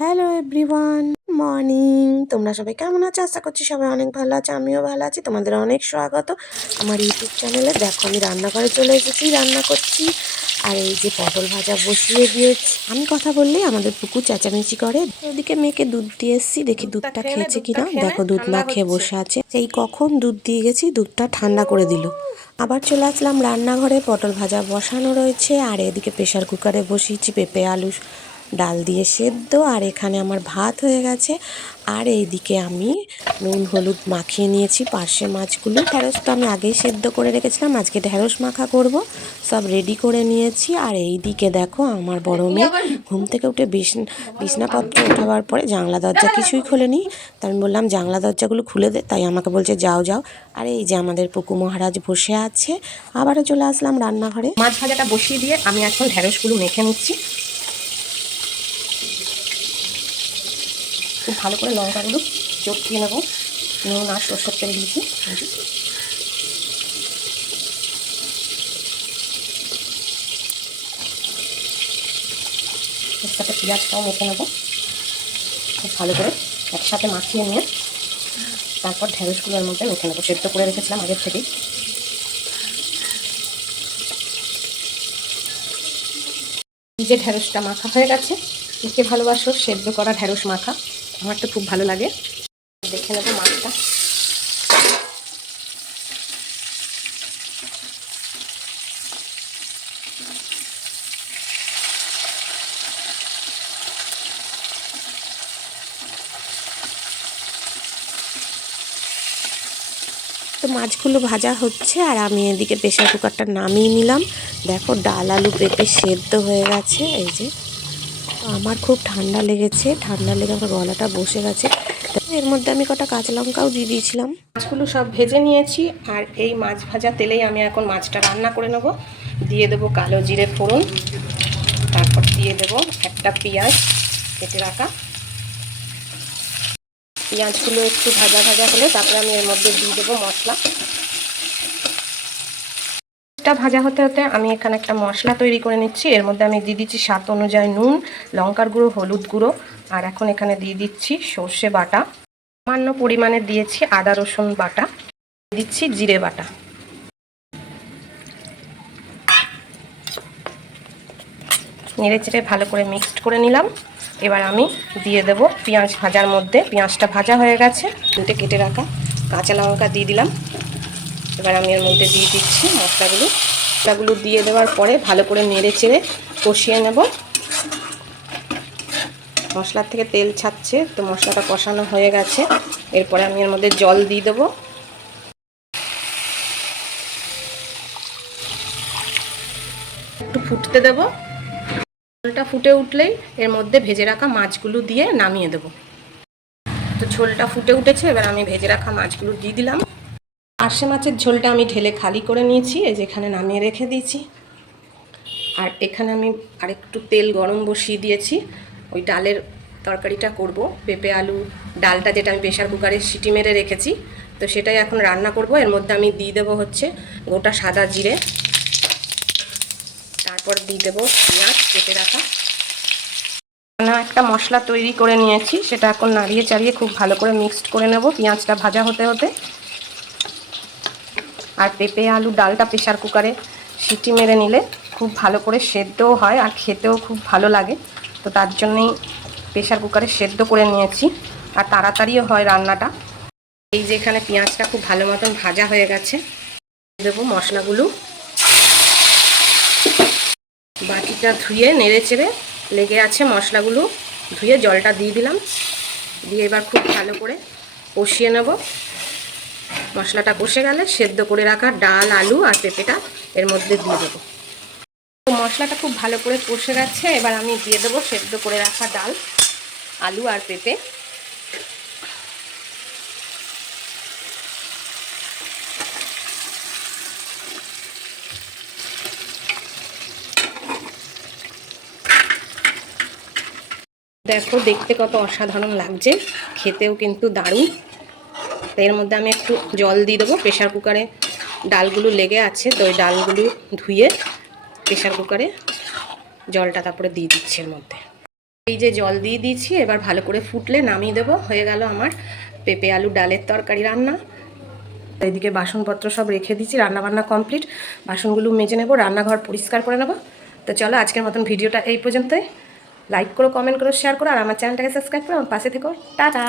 Hello everyone, morning. তোমরা সবাই কেমন আছো? আশা করছি সবাই অনেক ভালো আছে, আমিও ভালো আছি। তোমাদের অনেক স্বাগত আমার ইউটিউব চ্যানেলে। দেখো আমি রান্নাঘরে চলে এসেছি, রান্না করছি। আর এই যে পটল ভাজা বসিয়ে দিয়েছি। আমি কথা বললেই আমাদের পুকুর চেঁচামেচি করে। ওদিকে মেয়েকে দুধ দিয়ে এসেছি, দেখি দুধটা খেয়েছে কিনা। দেখো দুধ না খেয়ে বসে আছে। সেই কখন দুধ দিয়ে গেছি, দুধটা ঠান্ডা করে দিল। আবার চলে আসলাম রান্নাঘরে, পটল ভাজা বসানো রয়েছে। আর এদিকে প্রেশার কুকারে বসিয়েছি পেঁপে আলু ডাল দিয়ে সেদ্ধ। আর এখানে আমার ভাত হয়ে গেছে। আর এইদিকে আমি নুন হলুদ মাখিয়ে নিয়েছি পার্শে মাছগুলো। ঢ্যাঁড়স তো আমি আগেই সেদ্ধ করে রেখেছিলাম, আজকে ঢ্যাঁড়স মাখা করব। সব রেডি করে নিয়েছি। আর এইদিকে দেখো আমার বড় মেয়ে ঘুম থেকে উঠে বিছনাপত্র ওঠাবার পরে জানলা দরজা কিছুই খোলেনি। তা আমি বললাম জানলা দরজাগুলো খুলে দে, তাই আমাকে বলছে যাও যাও। আর এই যে আমাদের পুকু মহারাজ বসে আছে। আবারও চলে আসলাম রান্নাঘরে। মাছ ভাজাটা বসিয়ে দিয়ে আমি এখন ঢ্যাঁড়সগুলো মেখে নিচ্ছি। খুব ভালো করে লঙ্কাগুলো চটকিয়ে নেব। নুন আর সরষের তেল দিয়েছি। এর সাথে পেঁয়াজটাও মেখে নেব খুব ভালো করে, একসাথে মাখিয়ে নিয়ে তারপর ঢ্যাঁড়সগুলোর মধ্যে মেখে নেবো। সেদ্ধ করে রেখেছিলাম আগের থেকেই। এই যে ঢ্যাঁড়সটা মাখা হয়ে গেছে। কে ভালোবাসো সেদ্ধ করা ঢ্যাঁড়স মাখা? আমার তো খুব ভালো লাগে। দেখে নেবো মাছটা। তো মাছগুলো ভাজা হচ্ছে আর আমি এদিকে প্রেশার কুকারটা নামিয়ে নিলাম। দেখো ডাল আলু পেঁপে সেদ্ধ হয়ে গেছে। এই যে আমার খুব ঠান্ডা লেগেছে, ঠান্ডা লেগে আমার গলাটা বসে গেছে। এর মধ্যে আমি কটা কাঁচা লঙ্কাও দিয়ে দিয়েছিলাম। মাছগুলো সব ভেজে নিয়েছি। আর এই মাছ ভাজা তেলেই আমি এখন মাছটা রান্না করে নেব। দিয়ে দেবো কালো জিরে ফোড়ন, তারপর দিয়ে দেবো একটা পেঁয়াজ কেটে রাখা। পেঁয়াজগুলো একটু ভাজা ভাজা হলে তারপরে আমি এর মধ্যে দিয়ে দেবো মশলা। ভাজা হতে হতে আমি এখানে একটা মশলা তৈরি করে নিচ্ছি। এর মধ্যে আমি দিয়ে দিচ্ছি স্বাদ অনুযায়ী নুন, লঙ্কার গুঁড়ো, হলুদ গুঁড়ো। আর এখন এখানে দিয়ে দিচ্ছি সর্ষে বাটা, সামান্য পরিমাণে দিয়েছি আদা রসুন বাটা, দিচ্ছি জিরে বাটা। নেড়ে চেড়ে ভালো করে মিক্সড করে নিলাম। এবার আমি দিয়ে দেব পেঁয়াজ ভাজার মধ্যে। পেঁয়াজটা ভাজা হয়ে গেছে, দুটো কেটে রাখা কাঁচা লঙ্কা দিয়ে দিলাম। এবার আমি এর মধ্যে দিয়ে দিচ্ছি মশলাগুলো দিয়ে দেওয়ার পরে ভালো করে নেড়ে চেড়ে কষিয়ে নেব। মশলার থেকে তেল ছাড়ছে, তো মশলাটা কষানো হয়ে গেছে। এরপরে আমি এর মধ্যে জল দিয়ে দেবো। একটু ফুটতে দেবো। ঝোলটা ফুটে উঠলেই এর মধ্যে ভেজে রাখা মাছগুলো দিয়ে নামিয়ে দেবো। তো ঝোলটা ফুটে উঠেছে, এবার আমি ভেজে রাখা মাছগুলো দিয়ে দিলাম। পার্শে মাছের ঝোলটা আমি ঢেলে খালি করে নিয়েছি, এই যেখানে নামিয়ে রেখে দিয়েছি। আর এখানে আমি আরেকটু তেল গরম বসিয়ে দিয়েছি। ওই ডালের তরকারিটা করব, পেঁপে আলু ডালটা যেটা আমি প্রেশার কুকারে সিটি মেরে রেখেছি, তো সেটাই এখন রান্না করব। এর মধ্যে আমি দিয়ে দেবো হচ্ছে গোটা সাদা জিরে, তারপর দিয়ে দেবো পেঁয়াজ কেটে রাখা। একটা মশলা তৈরি করে নিয়েছি, সেটা এখন নাড়িয়ে চাড়িয়ে খুব ভালো করে মিক্সড করে নেব পেঁয়াজটা ভাজা হতে হতে। আর পেঁপে আলু ডালটা প্রেশার কুকারে সিটি মেরে নিলে খুব ভালো করে সেদ্ধও হয় আর খেতেও খুব ভালো লাগে। তো তার জন্যই প্রেশার কুকারে সেদ্ধ করে নিয়েছি, আর তাড়াতাড়িও হয় রান্নাটা। এই যে এখানে পেঁয়াজটা খুব ভালো মতন ভাজা হয়ে গেছে, দেবো মশলাগুলো। বাটিটা ধুয়ে নেড়ে চেড়ে লেগে আছে মশলাগুলো, ধুয়ে জলটা দিয়ে দিলাম। দিয়ে এবার খুব ভালো করে কষিয়ে নেব। মশলাটা কষে গেলে সেদ্ধ করে রাখা ডাল আলু আর পেঁপেটা এর মধ্যে দিয়ে দেবো। তো মশলাটা খুব ভালো করে কষে গেছে, এবার আমি দিয়ে দেবো সেদ্ধ করে রাখা ডাল আলু আর পেঁপে। দেখো দেখতে কত অসাধারণ লাগছে, খেতেও কিন্তু দারুণ। এর মধ্যে আমি একটু জল দিয়ে দেবো। প্রেশার কুকারে ডালগুলো লেগে আছে, তো ওই ডালগুলো ধুয়ে প্রেশার কুকারে জলটা তারপরে দিয়ে দিচ্ছি এর মধ্যে। এই যে জল দিয়ে দিয়েছি, এবার ভালো করে ফুটলে নামিয়ে দেবো। হয়ে গেল আমার পেঁপে আলু ডালের তরকারি রান্না। এইদিকে বাসনপত্র সব রেখে দিয়েছি, রান্নাবান্না কমপ্লিট। বাসনগুলো মেজে নেবো, রান্নাঘর পরিষ্কার করে নেবো। তো চলো আজকের মতন ভিডিওটা এই পর্যন্তই। লাইক করো, কমেন্ট করো, শেয়ার করো, আর আমার চ্যানেলটাকে সাবস্ক্রাইব করো, আমার পাশে থেকো। টাটা।